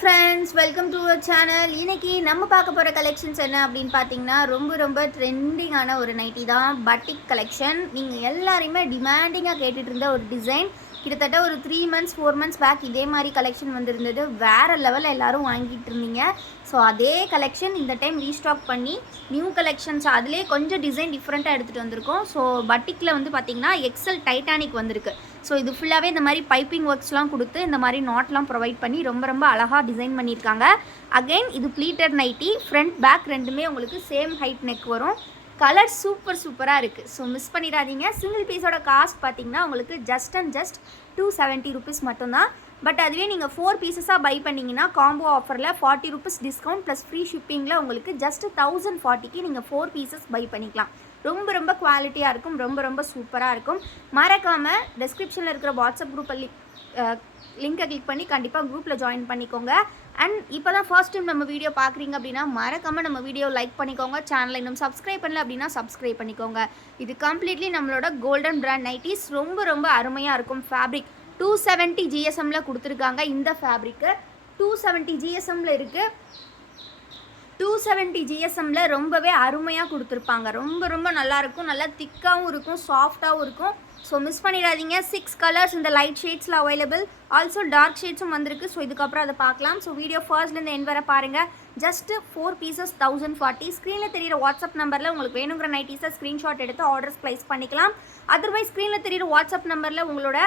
Friends, welcome to our channel. இன்னைக்கு நம்ம பார்க்க போகிற கலெக்ஷன்ஸ் என்ன அப்படின்னு பார்த்தீங்கன்னா, ரொம்ப ட்ரெண்டிங்கான ஒரு நைட்டி தான். பட்டிக் கலெக்ஷன். நீங்கள் எல்லாரையுமே டிமாண்டிங்காக கேட்டுட்டு இருந்த ஒரு டிசைன். கிட்டத்தட்ட ஒரு 3 மந்த்ஸ் 4 மந்த்ஸ் பேக் இதே மாதிரி கலெக்ஷன் வந்திருந்தது. வேறு லெவலில் எல்லோரும் வாங்கிட்டு இருந்தீங்க. ஸோ அதே கலெக்ஷன் இந்த டைம் ரீஸ்டாக் பண்ணி நியூ கலெக்ஷன்ஸ் அதிலே கொஞ்சம் டிசைன் டிஃப்ரெண்ட்டாக எடுத்துகிட்டு வந்திருக்கோம். ஸோ பட்டிக்கில் வந்து பார்த்திங்கன்னா எக்ஸல் டைட்டானிக் வந்திருக்கு. ஸோ இது ஃபுல்லாகவே இந்த மாதிரி பைப்பிங் ஒர்க்ஸ்லாம் கொடுத்து இந்த மாதிரி நாட்லாம் ப்ரொவைட் பண்ணி ரொம்ப அழகாக டிசைன் பண்ணியிருக்காங்க. அகெயின் இது ப்ளீட்டட் நைட்டி. ஃப்ரண்ட் பேக் ரெண்டுமே உங்களுக்கு சேம் ஹைட் நெக் வரும். கலர் சூப்பராக இருக்குது. ஸோ மிஸ் பண்ணிடாதீங்க. சிங்கிள் பீஸோட காஸ்ட் பார்த்தீங்கன்னா உங்களுக்கு ஜஸ்ட் 270 ருபீஸ் மட்டும்தான். பட் அதுவே நீங்கள் 4 பீசஸாக பை பண்ணிங்கன்னா காம்போ ஆஃபரில் 40 ருபீஸ் டிஸ்கவுண்ட் ப்ளஸ் ஃப்ரீ ஷிப்பிங்கில் உங்களுக்கு ஜஸ்ட் 1040க்கு நீங்கள் 4 பீசஸ் பை பண்ணிக்கலாம். ரொம்ப குவாலிட்டியாக இருக்கும். ரொம்ப சூப்பராக இருக்கும். மறக்காமல் டிஸ்கிரிப்ஷனில் இருக்கிற வாட்ஸ்அப் குரூப்பில் லிங்கை கிளிக் பண்ணி கண்டிப்பாக குரூப்பில் ஜாயின் பண்ணிக்கோங்க. அண்ட் இப்போ தான் ஃபர்ஸ்ட் டைம் நம்ம வீடியோ பார்க்குறீங்க அப்படின்னா மறக்காமல் நம்ம வீடியோ லைக் பண்ணிக்கோங்க. சேனலை இன்னும் சப்ஸ்கிரைப் பண்ணல அப்படின்னா சப்ஸ்கிரைப் பண்ணிக்கோங்க. இது கம்ப்ளீட்லி நம்மளோட கோல்டன் பிராண்ட் நைட்டிஸ். ரொம்ப அருமையாக இருக்கும். ஃபேப்ரிக் 270 GSMல கொடுத்துருக்காங்க. இந்த ஃபேப்ரிக்கு 270 GSMல இருக்குது. 270 GSMல ரொம்பவே அருமையாக கொடுத்துருப்பாங்க. ரொம்ப நல்லாயிருக்கும். நல்லா திக்காகவும் இருக்கும், சாஃப்டாகவும் இருக்கும். ஸோ மிஸ் பண்ணிடாதீங்க. 6 கலர்ஸ் இந்த லைட் ஷேட்ஸில் அவைலபிள். ஆல்சோ டார்க் ஷேட்ஸும் வந்திருக்கு. ஸோ இதுக்கப்புறம் அதை பார்க்கலாம். ஸோ வீடியோ ஃபர்ஸ்ட்லேருந்து எண்ட் வர பாருங்கள். Just 4 pieces 1040. ஸ்க்ரீனில் தெரியிற வாட்ஸ்அப் நம்பரில் உங்களுக்கு வேணுங்கிற நைட்டிஸை ஸ்க்ரீன்ஷாட் எடுத்து ஆர்டர்ஸ் ப்ளேஸ் பண்ணிக்கலாம். அதர்வைஸ் ஸ்க்ரீனில் தெரியிற வாட்ஸ்அப் நம்பரில் உங்களோட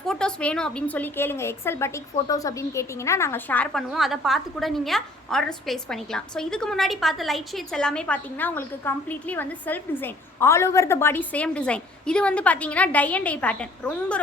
ஃபோட்டோஸ் வேணும் அப்படின்னு சொல்லி கேளுங்க. எக்ஸல் பட்டிக் ஃபோட்டோஸ் அப்படின்னு கேட்டிங்கன்னா நாங்கள் ஷேர் பண்ணுவோம். அதை பார்த்து கூட நீங்கள் ஆர்டர்ஸ் ப்ளேஸ் பண்ணிக்கலாம். ஸோ இதுக்கு முன்னாடி பார்த்த லைட் ஷேட்ஸ் எல்லாமே பார்த்தீங்கன்னா உங்களுக்கு கம்ப்ளீட்லி வந்து self design. All over the body same design. இது வந்து பார்த்தீங்கன்னா டை அண்ட் டை பேட்டர்ன்.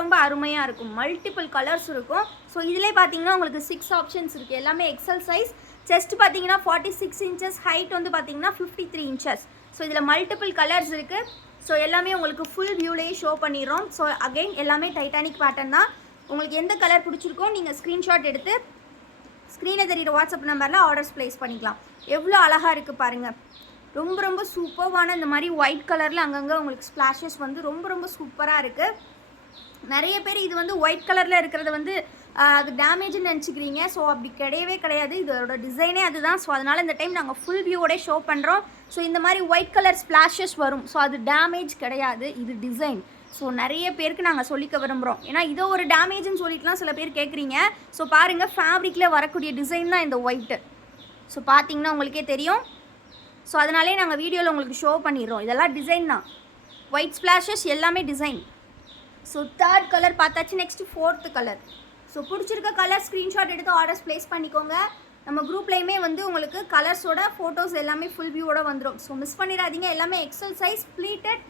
ரொம்ப அருமையாக இருக்கும். மல்டிபிள் கலர்ஸ் இருக்கும். ஸோ இதிலே பார்த்தீங்கன்னா உங்களுக்கு 6 ஆப்ஷன்ஸ் இருக்குது. எல்லாமே எக்ஸல் சைஸ். செஸ்ட் பார்த்தீங்கன்னா 46 இன்ச்சஸ். ஹைட் வந்து பார்த்தீங்கன்னா 53 இன்ச்சஸ். ஸோ இதில் மல்டிபிள் கலர்ஸ் இருக்குது. ஸோ எல்லாமே உங்களுக்கு ஃபுல் வியூலேயே ஷோ பண்ணிடுறோம். ஸோ அகெயின் எல்லாமே டைட்டானிக் பேட்டர்ன் தான். உங்களுக்கு எந்த கலர் பிடிச்சிருக்கோ நீங்கள் ஸ்க்ரீன்ஷாட் எடுத்து ஸ்க்ரீனில் தெரியிற வாட்ஸ்அப் நம்பரில் ஆர்டர்ஸ் ப்ளேஸ் பண்ணிக்கலாம். எவ்வளோ அழகாக இருக்குது பாருங்கள். ரொம்ப சூப்பர்வான இந்த மாதிரி ஒயிட் கலரில் அங்கங்கே உங்களுக்கு ஸ்ப்ளாஷஸ் வந்து ரொம்ப சூப்பராக இருக்குது. நிறைய பேர் இது வந்து ஒயிட் கலரில் இருக்கிறத வந்து அது டேமேஜ்னு நினச்சிக்கிறீங்க. ஸோ அப்படி கிடையாது. இதோட டிசைனே அதுதான். ஸோ அதனால் இந்த டைம் நாங்கள் ஃபுல் வியூவோட ஷோ பண்ணுறோம். ஸோ இந்த மாதிரி ஒயிட் கலர் ஸ்ப்ளாஷஸ் வரும். ஸோ அது டேமேஜ் கிடையாது, இது டிசைன். ஸோ நிறைய பேருக்கு நாங்கள் சொல்லிக்க விரும்புகிறோம். ஏன்னா இதோ ஒரு டேமேஜ்னு சொல்லிட்டுலாம் சில பேர் கேட்குறீங்க. ஸோ பாருங்கள், ஃபேப்ரிக்கில் வரக்கூடிய டிசைன் தான் இந்த ஒயிட்டு. ஸோ பார்த்தீங்கன்னா உங்களுக்கே தெரியும். ஸோ அதனாலே நாங்கள் வீடியோவில் உங்களுக்கு ஷோ பண்ணிடுறோம். இதெல்லாம் டிசைன் தான். ஒயிட் ஸ்ப்ளாஷஸ் எல்லாமே டிசைன். ஸோ 3rd கலர் பார்த்தாச்சு. Next 4th colour. ஸோ பிடிச்சிருக்க கலர் ஸ்க்ரீன்ஷாட் எடுத்து ஆர்டர்ஸ் ப்ளேஸ் பண்ணிக்கோங்க. நம்ம குரூப்லேயுமே வந்து உங்களுக்கு கலர்ஸோட ஃபோட்டோஸ் எல்லாமே ஃபுல் வியூவோட வந்துடும். ஸோ மிஸ் பண்ணிடாதீங்க. எல்லாமே XL size pleated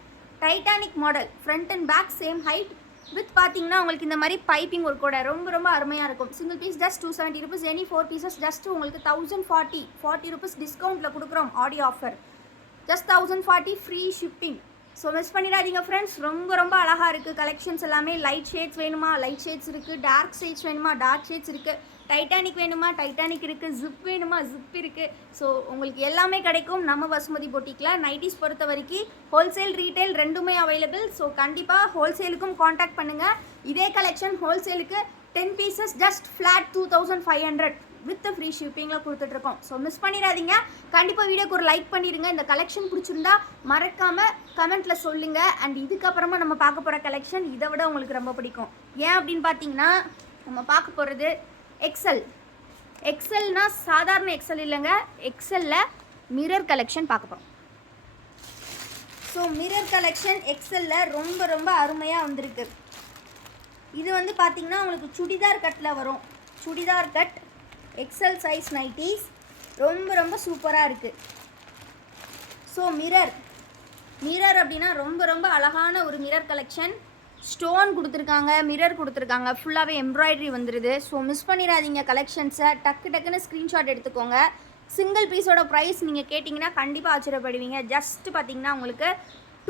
Titanic model. Front and back same height with பார்த்தீங்கன்னா உங்களுக்கு இந்த மாதிரி பைப்பிங் ஒர்க்கோட ரொம்ப அருமையாக இருக்கும். Single piece just 270 rupees. Any 4 pieces just உங்களுக்கு 1040 ருபீஸ் டிஸ்கவுண்ட்டில் கொடுக்குறோம். Audio offer just 1040 free shipping. So miss பண்ணிடாதீங்க ஃப்ரெண்ட்ஸ். ரொம்ப அழகாக இருக்குது. கலெக்ஷன்ஸ் எல்லாமே லைட் ஷேட்ஸ் வேணுமா லைட் ஷேட்ஸ் இருக்குது. டார்க் ஷேட்ஸ் வேணுமா டார்க் ஷேட்ஸ் இருக்குது. டைட்டானிக் வேணுமா டைட்டானிக் இருக்குது. ஜிப் வேணுமா ஜிப் இருக்குது. ஸோ உங்களுக்கு எல்லாமே கிடைக்கும் நம்ம வசுமதி பொட்டிக்கில். நைட்டிஸ் பொறுத்த வரைக்கும் ஹோல்சேல் ரீட்டைல் ரெண்டுமே அவைலபிள். ஸோ கண்டிப்பாக ஹோல்சேலுக்கும் காண்டாக்ட் பண்ணுங்கள். இதே கலெக்ஷன் ஹோல்சேலுக்கு 10 pieces just flat 2500 with free ஷிப்பிங்கில் கொடுத்துட்ருக்கோம். ஸோ மிஸ் பண்ணிடாதீங்க. கண்டிப்பாக வீடியோக்கு ஒரு லைக் பண்ணிடுங்க. இந்த கலெக்ஷன் பிடிச்சிருந்தா மறக்காமல் கமெண்ட்டில் சொல்லுங்கள். அண்ட் இதுக்கப்புறமா நம்ம பார்க்க போகிற கலெக்ஷன் இதை விட உங்களுக்கு ரொம்ப பிடிக்கும். ஏன் அப்படின்னு பார்த்தீங்கன்னா நம்ம பார்க்க போகிறது எக்ஸல்னா சாதாரண எக்ஸல் இல்லைங்க. எக்ஸலில் மிரர் கலெக்ஷன் பார்க்க போகிறோம். ஸோ மிரர் கலெக்ஷன் எக்ஸலில் ரொம்ப அருமையாக வந்திருக்கு. இது வந்து பார்த்திங்கன்னா உங்களுக்கு சுடிதார் கட்டில் வரும். Churidar cut XL size nighties. ரொம்ப சூப்பராக இருக்குது. ஸோ மிரர் அப்படின்னா ரொம்ப அழகான ஒரு மிரர் கலெக்ஷன். ஸ்டோன் கொடுத்துருக்காங்க, மிரர் கொடுத்துருக்காங்க. ஃபுல்லாகவே எம்ப்ராய்டரி வந்துடுது. ஸோ மிஸ் பண்ணிடாதீங்க கலெக்ஷன்ஸை. டக்குன்னு ஸ்க்ரீன்ஷாட் எடுத்துக்கோங்க. சிங்கிள் பீஸோட ப்ரைஸ் நீங்கள் கேட்டிங்கன்னா கண்டிப்பாக ஆச்சரியப்படுவீங்க. ஜஸ்ட் பார்த்திங்கன்னா உங்களுக்கு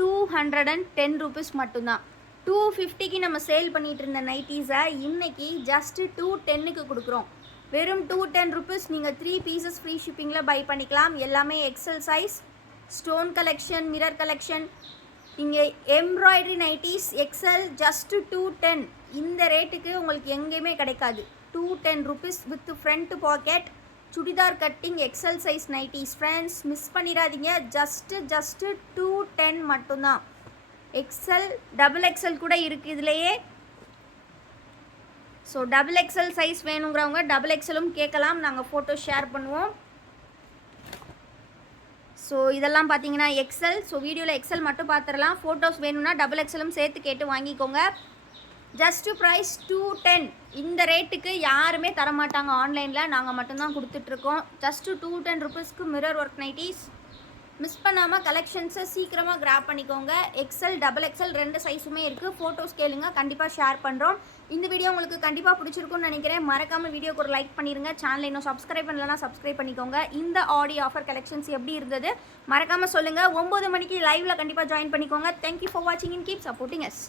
210 ருபீஸ் மட்டும்தான். 250க்கு நம்ம சேல் பண்ணிகிட்டு இருந்த நைட்டிஸை இன்றைக்கி ஜஸ்ட் 210க்கு கொடுக்குறோம். வெறும் 210 ருபீஸ். நீங்கள் 3 பீசஸ் ஃப்ரீ ஷிப்பிங்கில் பை பண்ணிக்கலாம். எல்லாமே XL size. Stone collection, mirror collection. இங்கே எம்ப்ராய்டரி நைட்டிஸ் எக்ஸல் ஜஸ்ட் 210. இந்த ரேட்டுக்கு உங்களுக்கு எங்கேயுமே கிடைக்காது. ₹210 with front pocket churidar cutting XL size nighties friends. Miss பண்ணிடாதீங்க. ஜஸ்ட்டு 210 மட்டும்தான். எக்ஸல் டபுள் எக்ஸல் கூட இருக்குது இதுலேயே. ஸோ டபுள் எக்ஸல் சைஸ் வேணுங்கிறவங்க டபுள் எக்ஸலும் கேட்கலாம், நாங்கள் ஃபோட்டோ ஷேர் பண்ணுவோம். ஸோ இதெல்லாம் பார்த்தீங்கன்னா எக்ஸல். ஸோ வீடியோவில் எக்ஸல் மட்டும் பார்த்துடலாம். ஃபோட்டோஸ் வேணும்னா டபுள் எக்ஸலும் சேர்த்து கேட்டு வாங்கிக்கோங்க. Just price 210. இந்த ரேட்டுக்கு யாருமே தரமாட்டாங்க ஆன்லைனில், நாங்கள் மட்டும்தான் கொடுத்துட்ருக்கோம். Just ₹210 mirror work nighties. மிஸ் பண்ணாமல் கலெக்ஷன்ஸை சீக்கிரமாக கிராப் பண்ணிக்கோங்க. எக்ஸல் டபுள் எக்ஸல் 2 சைஸுமே இருக்குது. ஃபோட்டோஸ் கேளுங்க, கண்டிப்பாக ஷேர் பண்ணுறோம். இந்த வீடியோ உங்களுக்கு கண்டிப்பாக பிடிச்சிருக்குன்னு நினைக்கிறேன். மறக்காமல் வீடியோக்கு ஒரு லைக் பண்ணிடுங்க. சேனலை இன்னும் சப்ஸ்கிரைப் பண்ணலன்னா சப்ஸ்கிரைப் பண்ணிக்கோங்க. இந்த ஆடி ஆஃபர் கலெக்ஷன்ஸ் எப்படி இருந்தது மறக்காமல் சொல்லுங்கள். 9 மணிக்கு லைவில் கண்டிப்பாக ஜாயின் பண்ணிக்கோங்க. தேங்க்யூ ஃபார் வாட்சிங் அண்ட் கீப் சப்போர்ட்டிங் அஸ்.